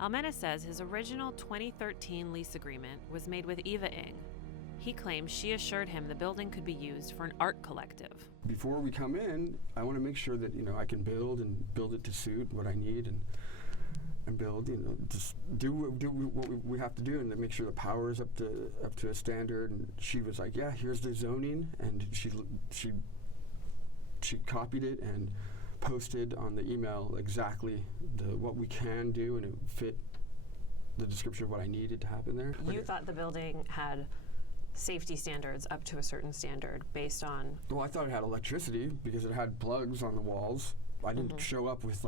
Almena says his original 2013 lease agreement was made with Eva Ng. He claims she assured him the building could be used for an art collective. Before we come in, I want to make sure that, I can build it to suit what I need and build, just do what we have to do and to make sure the power is up to a standard. And she was like, yeah, here's the zoning, and she copied it and posted on the email exactly what we can do, and it fit the description of what I needed to happen there. You thought the building had safety standards up to a certain standard based on... Well, I thought it had electricity because it had plugs on the walls. I didn't show up with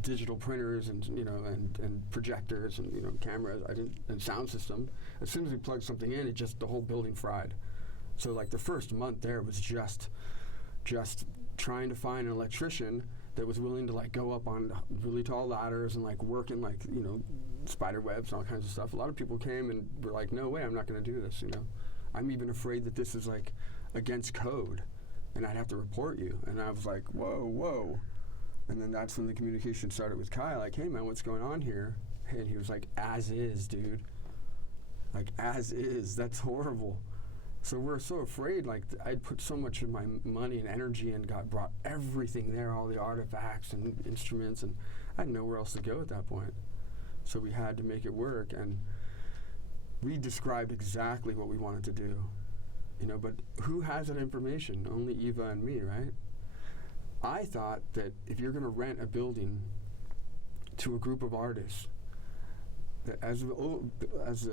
digital printers and and projectors and cameras. And sound system. As soon as we plugged something in, the whole building fried. So the first month there was just trying to find an electrician that was willing to go up on really tall ladders and work in spider webs and all kinds of stuff. A lot of people came and were like, no way, I'm not going to do this. I'm even afraid that this is against code and I'd have to report you. And I was like, whoa. And then that's when the communication started with Kyle, hey man, what's going on here? And he was like, as is, dude. As is, that's horrible. So we're so afraid, I'd put so much of my money and energy and brought everything there, all the artifacts and instruments, and I had nowhere else to go at that point. So we had to make it work, and we described exactly what we wanted to do, but who has that information? Only Eva and me, right? I thought that if you're going to rent a building to a group of artists, that as the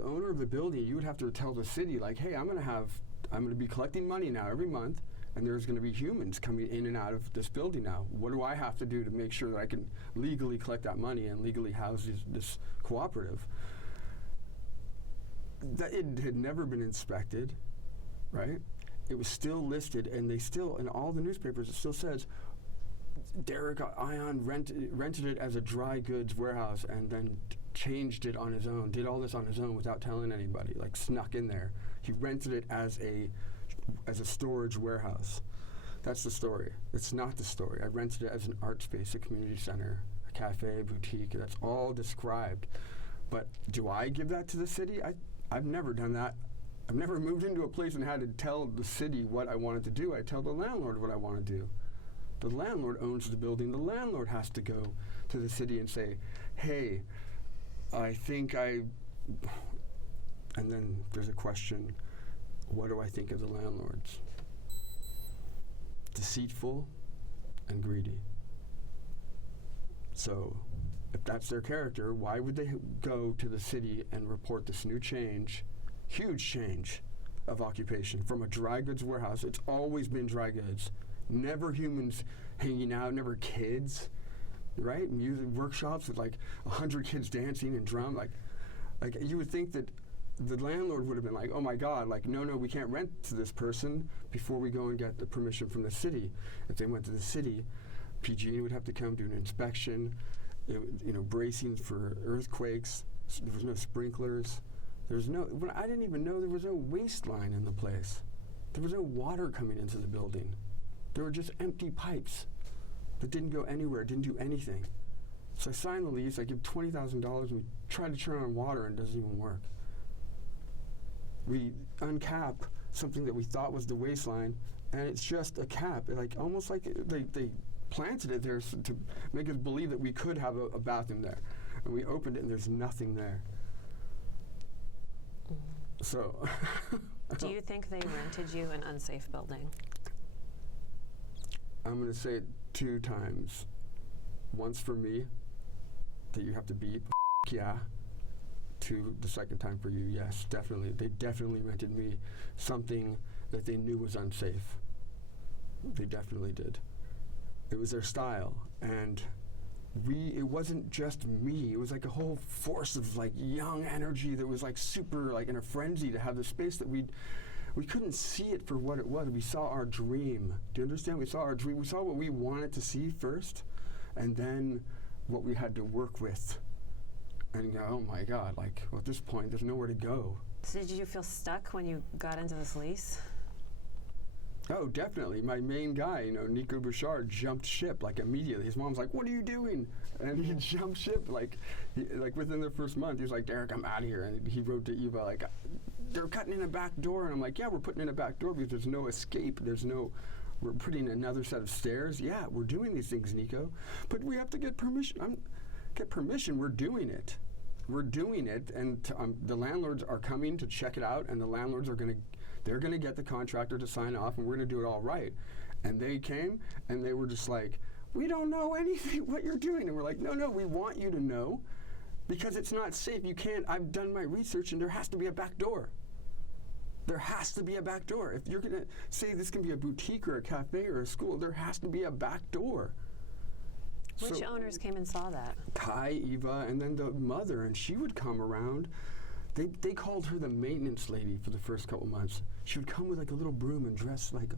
owner of the building, you would have to tell the city, hey, I'm going to be collecting money now every month, and there's going to be humans coming in and out of this building now. What do I have to do to make sure that I can legally collect that money and legally house this cooperative? That it had never been inspected, right? It was still listed, and in all the newspapers, it still says, Derick Ion rented it as a dry goods warehouse and then changed it on his own, did all this on his own without telling anybody, snuck in there. He rented it as a storage warehouse. That's the story. It's not the story. I rented it as an art space, a community center, a cafe, boutique. That's all described. But do I give that to the city? I've never done that. I've never moved into a place and had to tell the city what I wanted to do. I tell the landlord what I want to do. The landlord owns the building. The landlord has to go to the city and say, hey, and then there's a question, what do I think of the landlords? Deceitful and greedy. So if that's their character, why would they go to the city and report this new change, huge change of occupation from a dry goods warehouse? It's always been dry goods. Never humans hanging out, never kids, right? Music workshops with 100 kids dancing and drum. Like you would think that the landlord would have been oh my God, no, we can't rent to this person before we go and get the permission from the city. If they went to the city, PG&E would have to come do an inspection, bracing for earthquakes. There was no sprinklers. I didn't even know there was no waste line in the place. There was no water coming into the building. There were just empty pipes that didn't go anywhere, didn't do anything. So I signed the lease, I give $20,000, and we try to turn on water and it doesn't even work. We uncap something that we thought was the waistline, and it's just a cap. Almost like they planted it there to make us believe that we could have a bathroom there. And we opened it and there's nothing there. So... Do you think they rented you an unsafe building? I'm going to say it 2 times. Once for me, that you have to beep, yeah. 2, the second time for you, yes, definitely. They definitely rented me something that they knew was unsafe. They definitely did. It was their style, and it wasn't just me. It was a whole force of young energy that was super in a frenzy to have the space that we couldn't see it for what it was. We saw our dream. Do you understand? We saw our dream. We saw what we wanted to see first, and then what we had to work with. And oh my God, at this point, there's nowhere to go. So did you feel stuck when you got into this lease? Oh, definitely. My main guy, Nico Bouchard, jumped ship like immediately. His mom's like, "What are you doing?" And he jumped ship like within the first month. He was like, "Derick, I'm out of here." And he wrote to Eva like, "They're cutting in a back door." And I'm like, "Yeah, we're putting in a back door because there's no escape. We're putting another set of stairs. Yeah, we're doing these things, Nico. But we have to get permission. Get permission. We're doing it. We're doing it. And the landlords are coming to check it out. And the landlords they're going to get the contractor to sign off, and we're going to do it all right." And they came, and they were just like, "We don't know anything what you're doing." And we're like, no, we want you to know, because it's not safe. You can't. I've done my research, and there has to be a back door. There has to be a back door. If you're going to say this can be a boutique or a cafe or a school, there has to be a back door. Which owners came and saw that? Kai, Eva, and then the mother, and she would come around. They called her the maintenance lady for the first couple months. She would come with like a little broom and dress like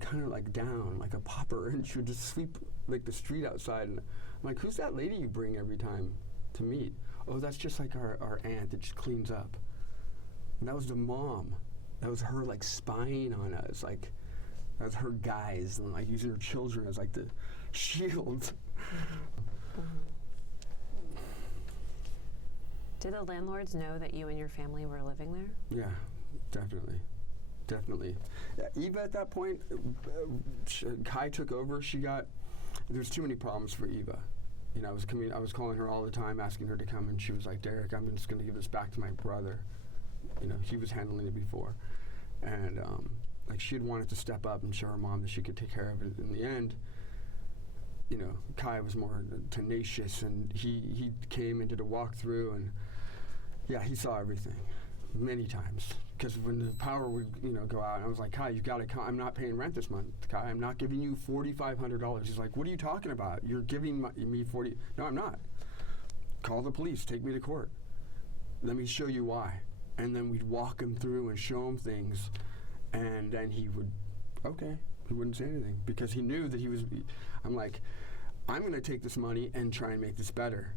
kind of like down, like a pauper, and she would just sweep like the street outside. And I'm like, "Who's that lady you bring every time to meet?" "Oh, that's just like our aunt that just cleans up." And that was the mom. That was her like spying on us, like that was her guys, and like using her children as like the shield. Mm-hmm. Mm-hmm. Did the landlords know that you and your family were living there? Yeah, definitely. Eva at that point, Kai took over. There's too many problems for Eva. I was calling her all the time, asking her to come, and she was like, "Derick, I'm just going to give this back to my brother." He was handling it before. And she had wanted to step up and show her mom that she could take care of it. In the end, Kai was more tenacious, and he came and did a walkthrough, and yeah, he saw everything many times. Because when the power would go out, and I was like, "Kai, you got to come. I'm not paying rent this month, Kai. I'm not giving you $4,500. He's like, "What are you talking about? You're giving me 40. No, I'm not. Call the police. Take me to court. Let me show you why." And then we'd walk him through and show him things, and then he wouldn't say anything because he knew that I'm like, "I'm going to take this money and try and make this better."